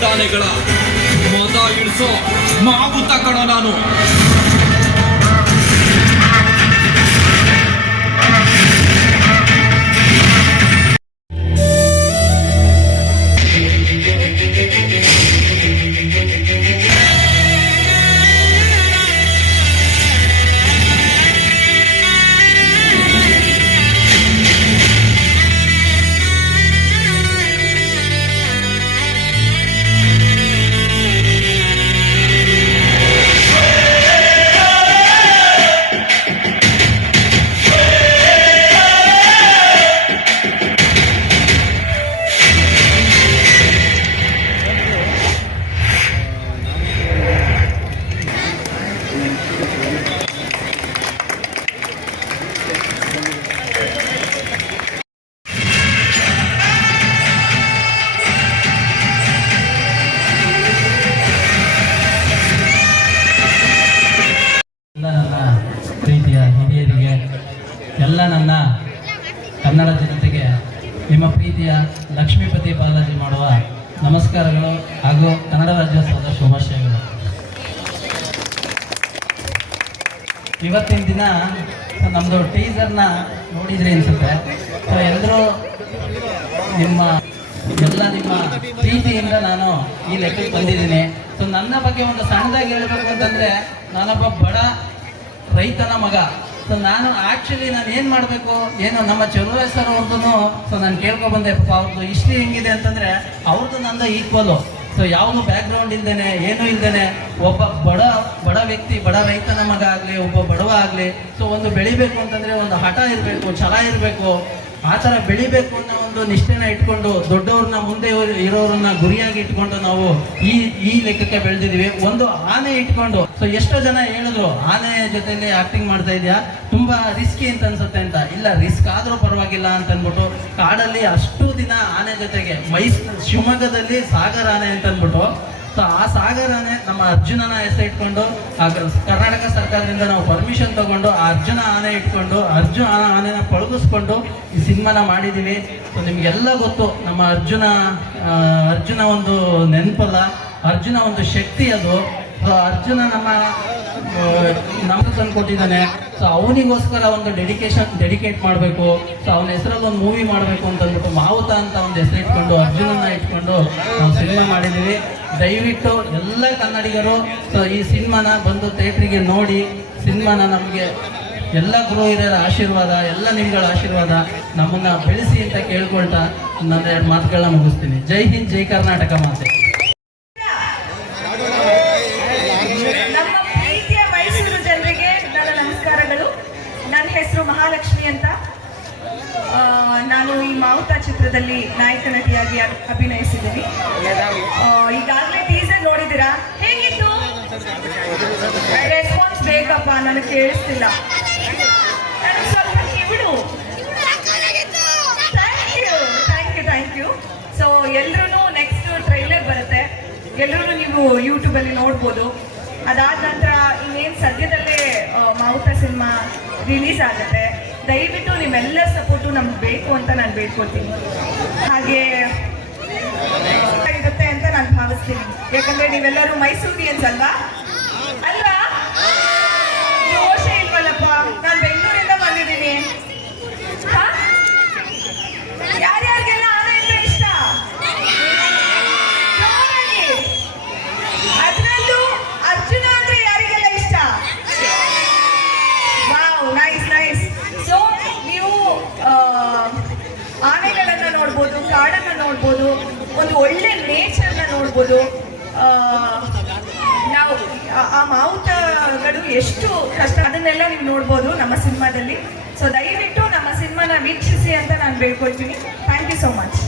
ದೊಡ್ಡಾನೆಗಳ ಮದ ಇಳಿಸೋ ಮಾವುತ ಕಣ ನಾನು. ಎಲ್ಲ ನನ್ನ ಕನ್ನಡ ಜನತೆಗೆ ನಿಮ್ಮ ಪ್ರೀತಿಯ ಲಕ್ಷ್ಮೀಪತಿ ಬಾಲಾಜಿ ಮಾಡುವ ನಮಸ್ಕಾರಗಳು ಹಾಗೂ ಕನ್ನಡ ರಾಜ್ಯೋತ್ಸವದ ಶುಭಾಶಯಗಳು. ಇವತ್ತಿನ ದಿನ ನಮ್ಮದು ಟೀಸರ್ನ ನೋಡಿದ್ರಿ ಅನ್ಸುತ್ತೆ. ಸೊ ಎಲ್ಲರೂ ನಿಮ್ಮ ಪ್ರೀತಿಯಿಂದ ನಾನು ಈ ಲೆಕ್ಕಕ್ಕೆ ಬಂದಿದ್ದೀನಿ. ಸೊ ನನ್ನ ಬಗ್ಗೆ ಒಂದು ಸಣ್ಣದಾಗಿ ಹೇಳಬೇಕು ಅಂತಂದರೆ, ನಾನೊಬ್ಬ ಬಡ ರೈತನ ಮಗ. ಸೊ ನಾನು ಏನು ಮಾಡಬೇಕು ಏನೋ ನಮ್ಮ ಚಲುವರಾಜ್ ಸರ್ ಅವ್ರದ್ದು ಸೊ ನಾನು ಕೇಳ್ಕೊಬಂದೆ. ಅವ್ರದ್ದು ಹಿಸ್ಟ್ರಿ ಹೆಂಗಿದೆ ಅಂತಂದರೆ, ಅವ್ರದ್ದು ನಂದು ಈಕ್ವಲು. ಸೊ ಯಾವುದು ಬ್ಯಾಕ್ಗ್ರೌಂಡ್ ಇಲ್ದೇನೆ ಏನೂ ಇಲ್ದೇನೆ ಒಬ್ಬ ಬಡ ವ್ಯಕ್ತಿ, ಬಡ ರೈತನ ಮಗ ಆಗಲಿ, ಒಬ್ಬ ಬಡವ ಆಗಲಿ, ಸೊ ಒಂದು ಬೆಳಿಬೇಕು ಅಂತಂದರೆ ಒಂದು ಹಠ ಇರಬೇಕು, ಛಲ ಇರಬೇಕು. ಆ ಥರ ಬೆಳಿಬೇಕು ಅನ್ನೋ ಒಂದು ನಿಷ್ಠೆನ ಇಟ್ಕೊಂಡು ದೊಡ್ಡವ್ರನ್ನ, ಮುಂದೆ ಇರೋರನ್ನ ಗುರಿಯಾಗಿ ಇಟ್ಕೊಂಡು ನಾವು ಈ ಲೆಕ್ಕಕ್ಕೆ ಬೆಳೆದಿದ್ದೀವಿ. ಒಂದು ಆನೆ ಇಟ್ಕೊಂಡು, ಸೊ ಎಷ್ಟೋ ಜನ ಹೇಳಿದ್ರು ಆನೆ ಜೊತೆಲಿ ಆಕ್ಟಿಂಗ್ ಮಾಡ್ತಾ ಇದೆಯಾ, ತುಂಬಾ ರಿಸ್ಕಿ ಅಂತ ಅನ್ಸುತ್ತೆ ಅಂತ. ಇಲ್ಲ, ರಿಸ್ಕ್ ಆದ್ರೂ ಪರವಾಗಿಲ್ಲ ಅಂತ ಅಂದ್ಬಿಟ್ಟು ಕಾಡಲ್ಲಿ ಅಷ್ಟು ದಿನ ಆನೆ ಜೊತೆಗೆ ಶಿವಮೊಗ್ಗದಲ್ಲಿ ಸಾಗರ ಆನೆ ಅಂತ ಅಂದ್ಬಿಟ್ಟು, ಸೊ ಆ ಸಾಗರನೇ ನಮ್ಮ ಅರ್ಜುನನ ಹೆಸರು ಇಟ್ಕೊಂಡು ಕರ್ನಾಟಕ ಸರ್ಕಾರದಿಂದ ನಾವು ಪರ್ಮಿಷನ್ ತಗೊಂಡು ಆ ಅರ್ಜುನ ಆನೆ ಇಟ್ಕೊಂಡು ಆನೆನ ಪಳಗಿಸ್ಕೊಂಡು ಈ ಸಿನಿಮಾನ ಮಾಡಿದ್ದೀವಿ. ಸೊ ನಿಮಗೆಲ್ಲ ಗೊತ್ತು, ನಮ್ಮ ಅರ್ಜುನ ಒಂದು ನೆನಪಲ್ಲ, ಅರ್ಜುನ ಒಂದು ಶಕ್ತಿ ಅದು. ಸೊ ಅರ್ಜುನ ನಮ್ಗೆ ತಂದು ಕೊಟ್ಟಿದ್ದಾನೆ. ಸೊ ಅವನಿಗೋಸ್ಕರ ಒಂದು ಡೆಡಿಕೇಟ್ ಮಾಡಬೇಕು. ಸೊ ಅವನ ಹೆಸರಲ್ಲಿ ಒಂದು ಮೂವಿ ಮಾಡಬೇಕು ಅಂತ ಅಂದ್ಬಿಟ್ಟು ಮಾವುತ ಅಂತ ಒಂದು ಹೆಸರು ಇಟ್ಕೊಂಡು ಅರ್ಜುನನ ಇಟ್ಕೊಂಡು ನಾವು ಸಿನಿಮಾ ಮಾಡಿದ್ದೀವಿ. ದಯವಿಟ್ಟು ಎಲ್ಲ ಕನ್ನಡಿಗರು ಸೊ ಈ ಸಿನಿಮಾನ ಬಂದು ಥಿಯೇಟ್ರಿಗೆ ನೋಡಿ. ಸಿನಿಮಾನ ನಮಗೆ ಎಲ್ಲ ಗುರು ಹಿರಿಯರ ಆಶೀರ್ವಾದ, ಎಲ್ಲ ನಿಮ್ಗಳ ಆಶೀರ್ವಾದ ನಮ್ಮನ್ನ ಬೆಳೆಸಿ ಅಂತ ಕೇಳ್ಕೊಳ್ತಾ ನನ್ನ 2 ಮಾತುಗಳನ್ನ ಮುಗಿಸ್ತೀನಿ. ಜೈ ಹಿಂದ್, ಜೈ ಕರ್ನಾಟಕ ಮಾತೆ. ಮಹಾಲಕ್ಷ್ಮಿ ಅಂತ. ನಾನು ಈ ಮಾವುತ ಚಿತ್ರದಲ್ಲಿ ನಾಯಕ ನಟಿಯಾಗಿ ಅಭಿನಯಿಸಿದ್ದೀನಿ. ಈಗಾಗಲೇ ಟೀಸರ್ ನೋಡಿದ್ದೀರಾ, ಹೇಗಿತ್ತು? ರೆಸ್ಪಾನ್ಸ್ ಬೇಕಪ್ಪ, ನನಗೆ ಕೇಳಿಸ್ತಿಲ್ಲ. ಬಿಡು. Thank you. ಸೊ ಎಲ್ರೂ ನೆಕ್ಸ್ಟ್ ಟ್ರೈಲರ್ ಬರುತ್ತೆ, ಎಲ್ಲರೂ ನೀವು ಯೂಟ್ಯೂಬಲ್ಲಿ ನೋಡ್ಬೋದು. ಅದಾದ ನಂತರ ಇನ್ನೇನು ಸದ್ಯದಲ್ಲೇ ಮಾವುತ ಸಿನಿಮಾ ರಿಲೀಸ್ ಆಗುತ್ತೆ. ದಯವಿಟ್ಟು ನಿಮ್ಮೆಲ್ಲ ಸಪೋರ್ಟು ನಮ್ಗೆ ಬೇಕು ಅಂತ ನಾನು ಬೇಡ್ಕೊಳ್ತೀನಿ. ಹಾಗೆ ಇರುತ್ತೆ ಅಂತ ನಾನು ಭಾವಿಸ್ತೀನಿ. ಯಾಕಂದ್ರೆ ನೀವೆಲ್ಲರೂ ಮೈಸೂರಿಯನ್ಸ್ ಅಲ್ವಾ? ದೋಷ ಇಲ್ವಲ್ಲಪ್ಪ, ನಾನು ಬೆಂಗಳೂರಿಂದ ಬಂದಿದ್ದೀನಿ. ಯಾರ್ಯಾರಿಗೆಲ್ಲ ಆನೆ ಅಂದ್ರೆ ಇಷ್ಟ? ಅದರಲ್ಲೂ ಅರ್ಜುನ ಅಂದ್ರೆ ಯಾರಿಗೆಲ್ಲ ಇಷ್ಟ? Wow, nice. ಸೊ ನೀವು ಆನೆಗಳನ್ನ ನೋಡ್ಬೋದು, ಕಾಡನ್ನ ನೋಡ್ಬೋದು, ಒಂದು ಒಳ್ಳೆ ನೇಚರ್ನ ನೋಡ್ಬೋದು. ನಾವು ಆ ಮಾವುತಗಳು ಎಷ್ಟು ಕಷ್ಟ ಅದನ್ನೆಲ್ಲ ನೀವು ನೋಡ್ಬೋದು ನಮ್ಮ ಸಿನಿಮಾದಲ್ಲಿ. ಸೊ ದಯವಿಟ್ಟು ನಮ್ಮ ಸಿನಿಮಾನ ವೀಕ್ಷಿಸಿ ಅಂತ ನಾನು ಬೇಡ್ಕೊಳ್ತೀನಿ. Thank you so much.